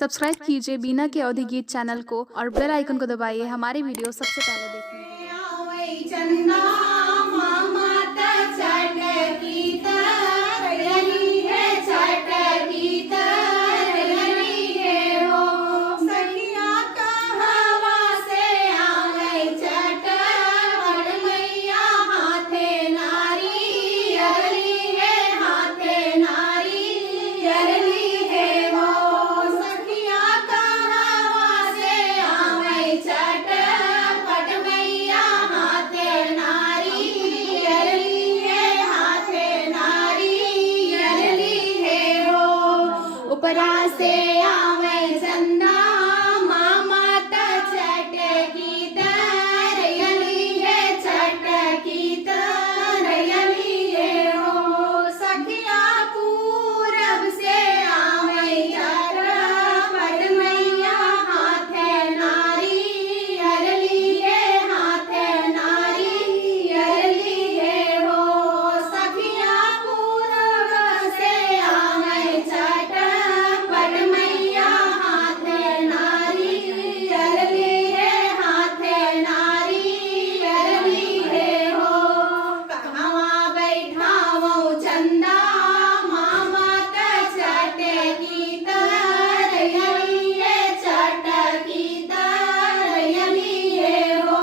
Subscribe कीजिए बीना के अवधि गीत चैनल को और बेल आइकन को दबाइए हमारी वीडियो सबसे पहले देखने के लिए। आवै चंदा मामा त चटकी तरयली है चटकी तरयली है हो सखिया कहवा से आवै चटक मैया हाथे नारी अरली है हाथे नारी अरली है हो सखिया कहवा से आवै चटक मैया हाथे नारी अरली है हाथे नारी अरली है हो उपरा से आवै चंदा मामा त चटकी तरयली है चटकी तरयली है हो सखिया पूरब से आवै चटक मैया हाथे नारी अरली है हाथे नारी अरली है हो सखिया पूरब से आवै चटक मैया हाथे नारी अरली है हाथे नारी अरली है हो कहवा बैठावो चंदा मामा त चटकी तरयली है चटकी तरयली है हो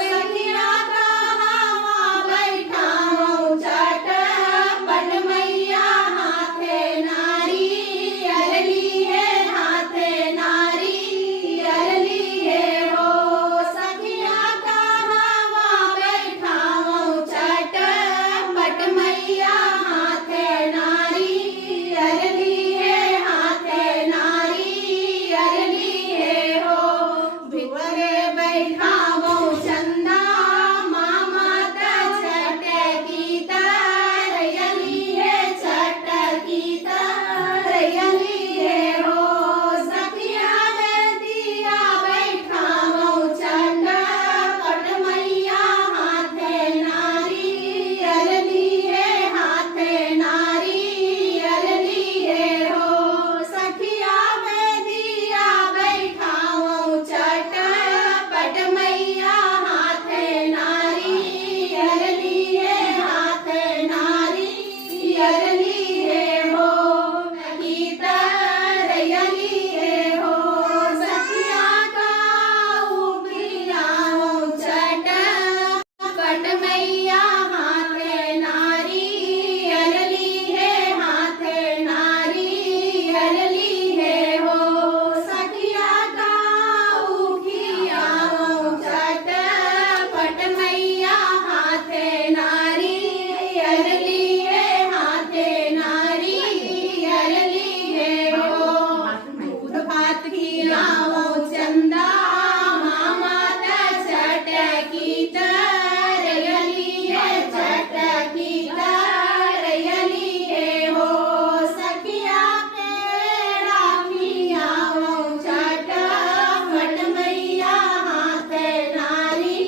सखिया कहवा बैठावो चटक मैया हाथे नारी अरली है हाथे नारी अरली है हो सखिया कहवा बैठावो चटक मैया हाथे नारी अरली है हाथे नारी अरली है हो भिवरे बैठावो चंदा मामा त चटकी तरयली है चटकी तरयली है हो सखिया में दिया बैठावो चटक मैया हाथे नारी अरली है हाथे नारी अरली है हो सखिया में दिया बैठावो चटक मैया हाथे नारी अरली है हाथे नारी अरली है हो की तरयली है हो सखिया का उबियावो चटक मैया हाथे नारी अरली है हाथे नारी अरली है हो सखिया का उबियावो चटक मैया हाथे नारी अरली है हाथे नारी अरली है हो दूध भात खिलावो चंदा मामा त चटकी तरयली है चटकी तरयली है हो सखिया पेड़ा खिलावो चटक मैया हाथे नारी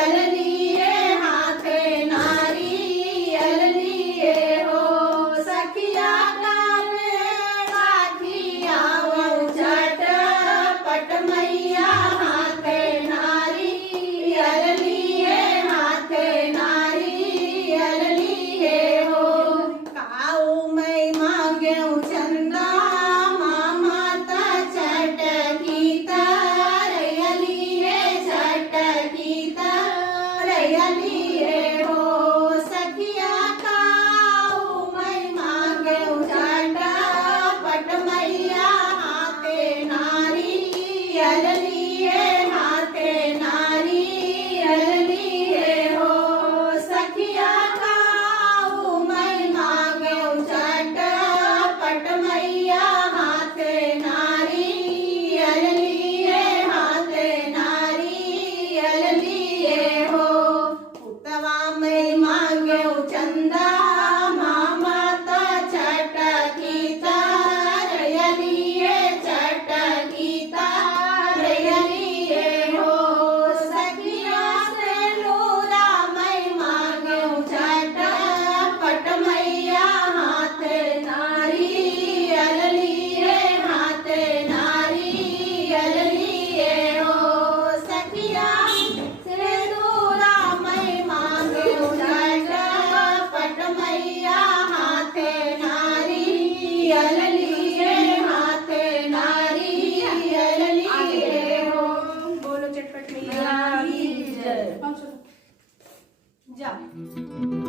अरली है हाथे नारी अरली है हो सखिया का पेड़ा खिलावो चटक मैया हाथे नारी अरली है हाथे नारी अरली है हो काऊ मैं मांगेऊ चंदा मामा त चटकी तरयली है चटकी तरयली है हो सखिया काऊ मैं मांगेऊ चटक मैया हाथे नारी हो।